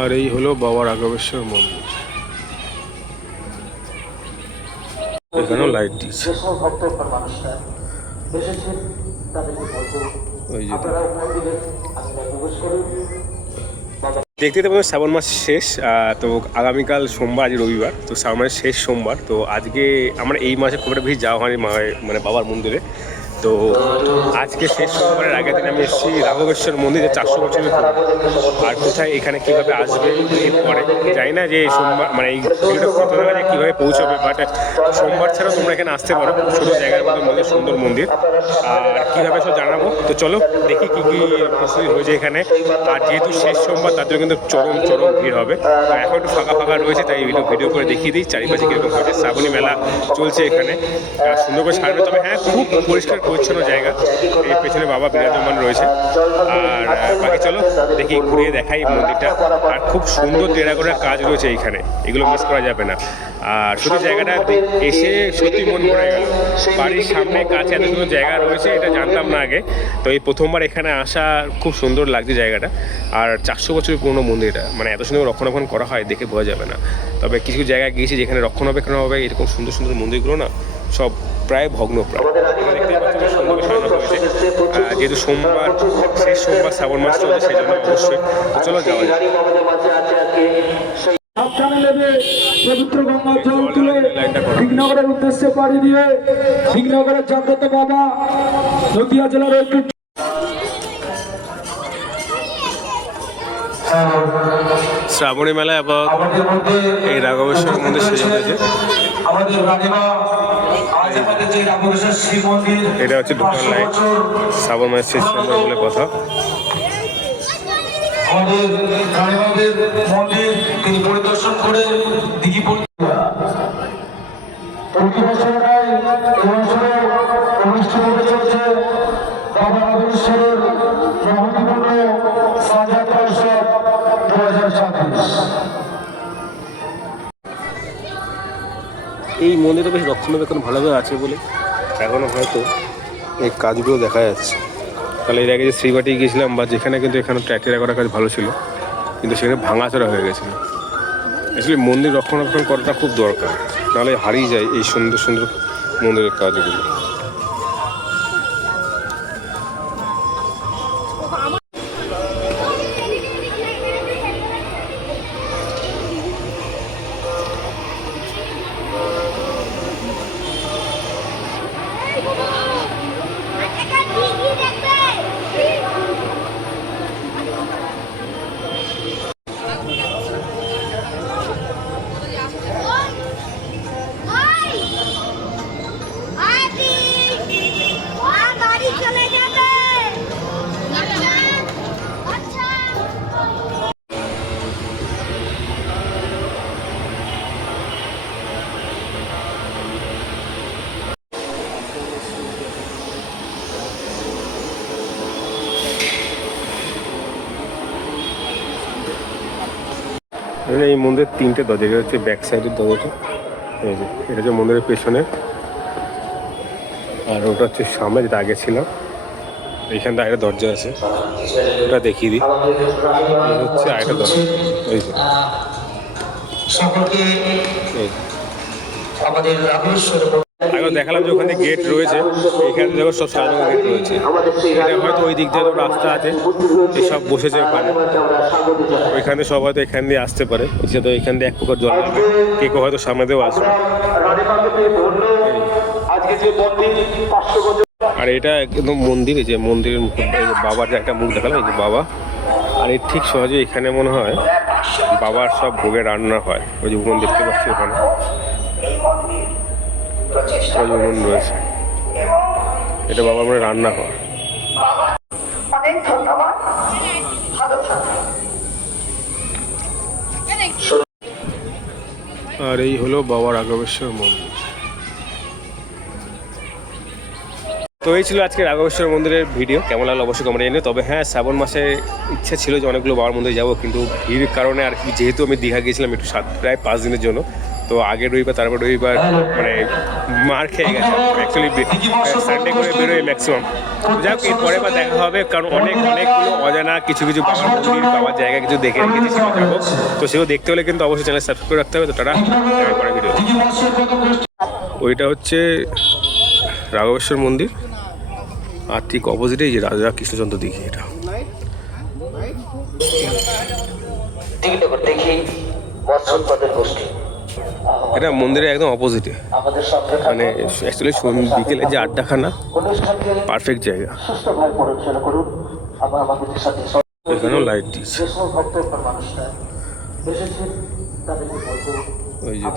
আর এই হলো বাবা রাঘবেশ্বর মন্দির। এখানেও লাইট দিচ্ছে। ওই যে দেখতে দেখতে শ্রাবণ মাস শেষ, তো আগামীকাল সোমবার, আজ রবিবার, তো শ্রাবণ মাসের শেষ সোমবার। তো আজকে আমার এই মাসে খুব একটা বেশি যাওয়া হয়নি মানে বাবার মন্দিরে। তো আজকে শেষ সোমবারের আগের দিন আমি এসেছি রাঘবেশ্বর মন্দিরে 400 বছরের। আর কোথায় এখানে কীভাবে আসবে এরপরে জানি না যে সোমবার মানে এই ভিডিওটা কত জায়গায় কীভাবে পৌঁছবে, বাট সোমবার ছাড়াও তোমরা এখানে আসতে পারো। ছোটো জায়গার মধ্যে মন্দির, সুন্দর মন্দির। আর কীভাবে সব জানাবো, তো চলো দেখি কী কী প্রস্তুতি হয়েছে এখানে। আর যেহেতু শেষ সোমবার তার জন্য কিন্তু চরম ভিড় হবে। তো এখন একটু ফাঁকা রয়েছে, তাই ভিডিও করে দেখিয়ে দিই চারিপাশে কীরকম হয়েছে। শ্রাবণী মেলা চলছে এখানে, সুন্দর করে সারাবে। তবে হ্যাঁ, খুব পরিষ্কার পরিচ্ছন্ন জায়গা। এর পেছনে বাবা বিরাজমান রয়েছে। আর বাকি চলো দেখি, ঘুরিয়ে দেখাই মন্দিরটা। আর খুব সুন্দর টেরাকোটার কাজ রয়েছে এইখানে, এগুলো মিস করা যাবে না। আর শুধু জায়গাটা এসে সত্যি মন ভরে গেল। বাড়ির সামনে কাছে এত সুন্দর জায়গা রয়েছে, এটা জানতাম না আগে। তো এই প্রথমবার এখানে আসা, খুব সুন্দর লাগছে জায়গাটা। আর 400 বছরের পুরনো মন্দিরটা, মানে এত সুন্দর রক্ষণাবেক্ষণ করা হয় দেখে বোঝা যাবে না। তবে কিছু জায়গায় গিয়েছি যেখানে রক্ষণাবেক্ষণ হবে, এরকম সুন্দর সুন্দর মন্দিরগুলো না সব প্রায় ভগ্নপ্রায়। দেখতে পাচ্ছি সুন্দর সাজানো হয়েছে। যেহেতু সোমবার, শেষ সোমবার শ্রাবণ মাস চলছে, সেই জন্য অবশ্যই। তো চলো যাওয়া যায়। পবিত্র গঙ্গার জল তুলে বিঘ্নগরের উদ্দেশ্যে পাড়ি দিয়ে বিঘ্নগরের জাগ্রত বাবা নদিয়া জেলার ঐতিহ্য শ্রাবণী মেলায় আবার এই রাঘবেশ্বর মন্দির সেজে উঠেছে। এটা হচ্ছে দোকান লাইট, শ্রাবণ মাসের শেষ সোমবার বলে কথা। আমাদের রানীবাগের মন্দির তিনি পরিদর্শন করে দিঘি প্রতি বছর এবছরে অনুষ্ঠিত হতে চলছে বাবা রাঘবেশ্বরের মহাপূর্ণ সাজাত্রা উৎসব 2026। এই মন্দিরে বেশ রক্ষণাবেক্ষণ ভালোভাবে আছে বলে এখনও হয়তো এই কাজগুলো দেখা যাচ্ছে। তাহলে এর আগে যে শ্রীবাটি গিয়েছিলাম বা যেখানে, কিন্তু এখানে ট্র্যাক্টর করার কাজ ভালো ছিল, কিন্তু সেখানে ভাঙাচোরা হয়ে গেছিলো। আসলে মন্দির রক্ষণাবেক্ষণ করাটা খুব দরকার, নাহলে হারিয়ে যায় এই সুন্দর সুন্দর মন্দিরের কাজগুলো। এই মন্দিরের 3টে দরজা, এটা হচ্ছে ব্যাক সাইডের দরজাটা, এই যে এটা হচ্ছে মন্দিরের পেছনে। আর ওটা হচ্ছে সামনে, যেটা আগে ছিলাম। এইখানটা আরেকটা দরজা আছে, ওটা দেখিয়ে দিই। এই হচ্ছে আরেকটা দরজা, এই যে আগে দেখালাম যে ওখানে গেট রয়েছে, এখানে দেখো সব সাজানো গেট রয়েছে। এটা হয়তো ওই দিক দিয়ে রাস্তা আছে, এসব বসেছে ওখানে। ওইখানে সব হয়তো এখান দিয়ে আসতে পারে, তো এখান দিয়ে এক প্রকার জল আসবে, কেউ হয়তো সামনে দিয়েও আসবে। আর এটা একদম মন্দির, যে মন্দিরের বাবার যে একটা মুখ দেখালাম, এই যে বাবা। আর এর ঠিক সহজে এখানে মনে হয় বাবার সব ভোগে রান্না হয়। ওই যে উনুন দেখতে পাচ্ছি ওখানে, উনুন রয়েছে, এটা বাবার মনে রান্না হয়। আর এই হলো বাবা রাঘবেশ্বর মন্দির। তো এই ছিল আজকে রাঘবেশ্বর মন্দিরের ভিডিও। কেমন লাগলো অবশ্যই কমেন্টে জানিও। তবে হ্যাঁ, শ্রাবণ মাসে ইচ্ছা ছিল যে অনেকগুলো বাবার মন্দিরে যাবো, কিন্তু ভিড়ের কারণে আর কি, যেহেতু আমি দীঘা গিয়েছিলাম একটু প্রায় 5 দিনের জন্য, তো আগের রবিবার তারপর রবিবার মানে মার খেয়ে গেছে অ্যাকচুয়ালি সানডে করে বেরোয় ম্যাক্সিমাম। যাই হোক এরপরে বা দেখা হবে, কারণ অনেকগুলো অজানা কিছু বাবার মন্দির বাবার জায়গা কিছু দেখে রেখেছি, সেগুলো যাবো। তো সেগুলো দেখতে হলে কিন্তু অবশ্যই চ্যানেল সাবস্ক্রাইব করে রাখতে হবে। তো তারা পরে ভিডিও। ওইটা হচ্ছে রাঘবেশ্বর মন্দির, আর ঠিক অপোজিটেই যে রাজা কৃষ্ণচন্দ্র দিঘি। এটা মন্দিরের একদম অপোজিটে, মানে অ্যাকচুয়ালি বিকেলে যে আড্ডাখানা পারফেক্ট জায়গা। এখানেও লাইট দিচ্ছে ওই যে।